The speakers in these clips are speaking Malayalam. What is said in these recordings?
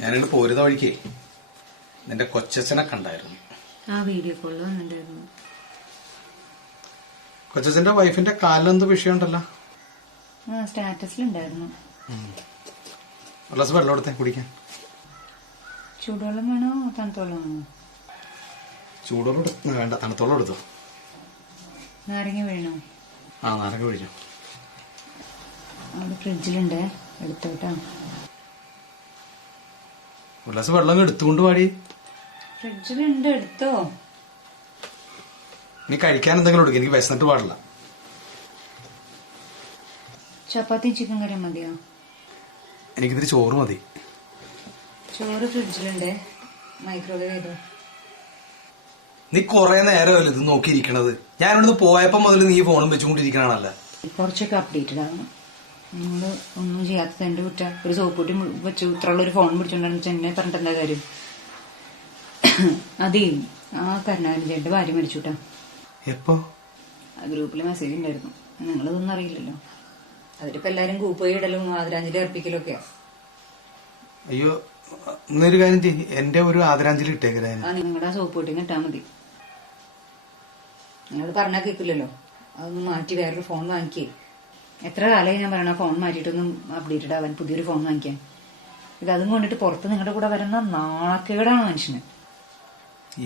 ഞാനിവിടെ പോരുന്ന വഴിക്ക് നിന്റെ കൊച്ചച്ഛനെ കണ്ടായിരുന്നു. ആ വീഡിയോ കോളിൽ വന്നിട്ടുണ്ടായിരുന്നു. കൊച്ചച്ഛന്റെ വൈഫിന്റെ കാലിലെന്തോ വിഷയമുണ്ടല്ലോ. സ്റ്റാറ്റസിലുണ്ടായിരുന്നു. ഒരു ഗ്ലാസ് വെള്ളം എടുത്തേ കുടിക്കാൻ. ചൂടുവെള്ളം വേണോ തണുത്തോളം വേണോ? ചൂടുവെള്ളം വേണ്ട, തണുത്തോളം എടുത്തോ. നാരങ്ങ വീണോ? ആ, നാരങ്ങ പിടിച്ചു. അത് ഫ്രിഡ്ജിലുണ്ട്, എടുത്തോട്ടാ. ഒരു ഗ്ലാസ് വെള്ളം എടുത്തുകൊണ്ട് പാടി. ഫ്രിഡ്ജിലുണ്ട്, എടുത്തോ. നീ കഴിക്കാൻ എന്തെങ്കിലും എടുക്കും, എനിക്ക് വിശന്നിട്ട് പാടില്ല. ചപ്പാത്തി ചിക്കൻ കറി മതിയോ? എനിക്കിതിരി ചോറ് മതി. ചോറ് ഫ്രിഡ്ജിലുണ്ട്, മൈക്രോവേവ് ചെയ്തോ. നീ കൊറേ നേരമല്ലേ ഇത് നോക്കിയിരിക്കണത്? ഞാനിവിടുന്ന് പോയപ്പോ മുതൽ നീ ഫോണും വെച്ചുകൊണ്ടിരിക്കണാണല്ലോ. കുറച്ചൊക്കെ അപ്ഡേറ്റഡ് ആണ്. നിങ്ങള് ഒന്നും ചെയ്യാത്തത് എന്റെ കുറ്റ. ഒരു സോപ്പൂട്ടി വെച്ച് ഇത്രയുള്ള ഒരു ഫോൺ പിടിച്ചോണ്ടാന്ന് എന്നെ പറഞ്ഞിട്ട് എന്താ കാര്യം? അതേ, ആ കരുണാകരന്റെ ഭാര്യ മരിച്ചുട്ടാ. എപ്പോ? ആ ഗ്രൂപ്പില് മെസ്സേജ് ഉണ്ടായിരുന്നു. നിങ്ങളിതൊന്നും അറിയില്ലല്ലോ. അതിലിപ്പോ എല്ലാരും കൂപ്പുകൈ ഇടലും ആദരാഞ്ജലി അർപ്പിക്കലും ഒക്കെയാ. അയ്യോ, ഇന്നൊരു കാര്യം ചെയ്യ്, എന്റെ ഒരു ആദരാഞ്ജലി ഇട്ടേക്കേ. ആ, നിങ്ങളുടെ ആ സോപ്പൂട്ടിന് ഇട്ടാ മതി. നിങ്ങളോട് പറഞ്ഞാൽ കേൾക്കില്ലല്ലോ. അതൊന്ന് മാറ്റി വേറൊരു ഫോൺ വാങ്ങിക്കേ. എത്ര കാലമായി ഞാൻ പറയണ ഫോൺ മാറ്റിയിട്ടൊന്നും അപ്ഡേറ്റഡ് ആവാൻ, പുതിയൊരു ഫോൺ വാങ്ങിക്കാൻ. ഇത് അതും കൊണ്ടിട്ട് പുറത്ത് നിങ്ങളുടെ കൂടെ വരുന്ന നാണക്കേടാണ് മനുഷ്യന്.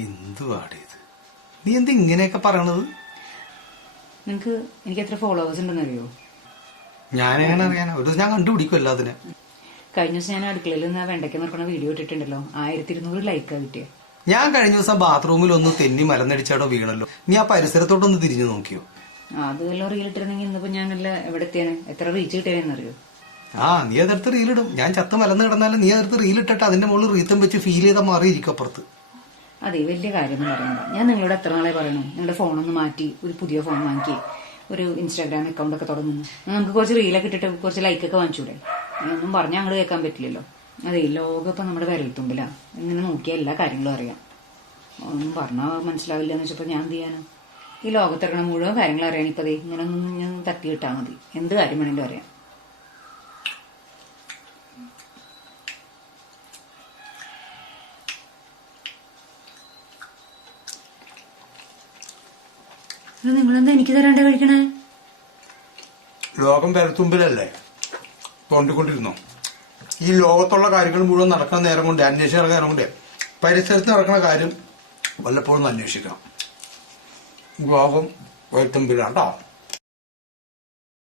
എന്തുവാടേ ഇത്? നീ എന്ത് ഇങ്ങനെയൊക്കെ പറയണത്? നിങ്ങക്ക് എനിക്ക് എത്ര ഫോളോവേഴ്സ് ഉണ്ടെന്ന് അറിയോ? ഞാനെങ്ങനെ അറിയാനാ? ഒരു ദിവസം ഞാൻ കണ്ടുപിടിക്കും എല്ലാത്തിനും. കഴിഞ്ഞ ദിവസം ഞാൻ അടുക്കളയിൽ നിന്ന് വെണ്ടയ്ക്ക നിൽക്കുന്ന വീഡിയോ ഇട്ടിട്ടുണ്ടല്ലോ, 1200 ലൈക്കാ കിട്ടിയ. ഞാൻ കഴിഞ്ഞ ദിവസം ബാത്റൂമിൽ ഒന്ന് തെന്നി മലന്നടിച്ചാടോ വീണല്ലോ. നീ ആ പരിസരത്തോട്ടൊന്ന് തിരിഞ്ഞു നോക്കിയോ? അത് വല്ല റീലിട്ടിരുന്നെങ്കിൽ ഇന്നിപ്പോ ഞാനല്ല എവിടെ എത്തിയാണ്, എത്ര റീച്ച് കിട്ടിയെന്നറിയോ? ആ, നീ അതെടുത്ത് റീലിടും. ഞാൻ ചത്ത് മലന്ന് കിടന്നാലും നീ അതെടുത്ത് റീലിട്ടിട്ട് അതിന്റെ മുകളിൽ റീത്തം വെച്ച് ഫീൽ ചെയ്താൽ മാറിയിരിക്കും അപ്പുറത്ത്. അതെ, വലിയ കാര്യമൊന്നും പറയണ്ട. ഞാൻ നിങ്ങളോട് എത്ര നാളെ പറയണു നിങ്ങളുടെ ഫോണൊന്ന് മാറ്റി ഒരു പുതിയ ഫോൺ വാങ്ങിക്കി ഒരു ഇൻസ്റ്റാഗ്രാം അക്കൗണ്ട് ഒക്കെ തുടങ്ങുന്നു. നമുക്ക് കുറച്ച് റീലൊക്കെ ഇട്ടിട്ട് കുറച്ച് ലൈക്കൊക്കെ വാങ്ങിച്ചൂടെ? ഒന്നും പറഞ്ഞാൽ അങ്ങോട്ട് കേൾക്കാൻ പറ്റില്ലല്ലോ. അതെ, ലോകം ഇപ്പം നമ്മുടെ വിരൽത്തുമ്പിലാ. ഇങ്ങനെ നോക്കിയാൽ എല്ലാ കാര്യങ്ങളും അറിയാം. ഒന്നും പറഞ്ഞാൽ മനസ്സിലാവില്ല എന്ന് വെച്ചപ്പോൾ ഞാൻ എന്ത് ചെയ്യാനോ? ഈ ലോകത്തിറങ്ങണ മുഴുവൻ കാര്യങ്ങൾ അറിയാൻ ഇപ്പം അതെ ഇങ്ങനെ ഒന്നും തട്ടി കിട്ടാൽ മതി. എന്ത് കാര്യം വേണമെങ്കിലും അറിയാം. നിങ്ങളെന്താ എനിക്ക് തരാണ്ട കഴിക്കണേ? ലോകം വിരൽത്തുമ്പിലല്ലേ, തോണ്ടിക്കൊണ്ടിരുന്നോ? ഈ ലോകത്തുള്ള കാര്യങ്ങൾ മുഴുവൻ നടക്കുന്ന നേരം കൊണ്ട്, അന്വേഷിച്ച് നടക്കുന്ന നേരം കൊണ്ട് പരിസരത്ത് നടക്കുന്ന കാര്യം വല്ലപ്പോഴും അന്വേഷിക്കണം. ലോകം വിരൽത്തുമ്പിലാട്ടോ.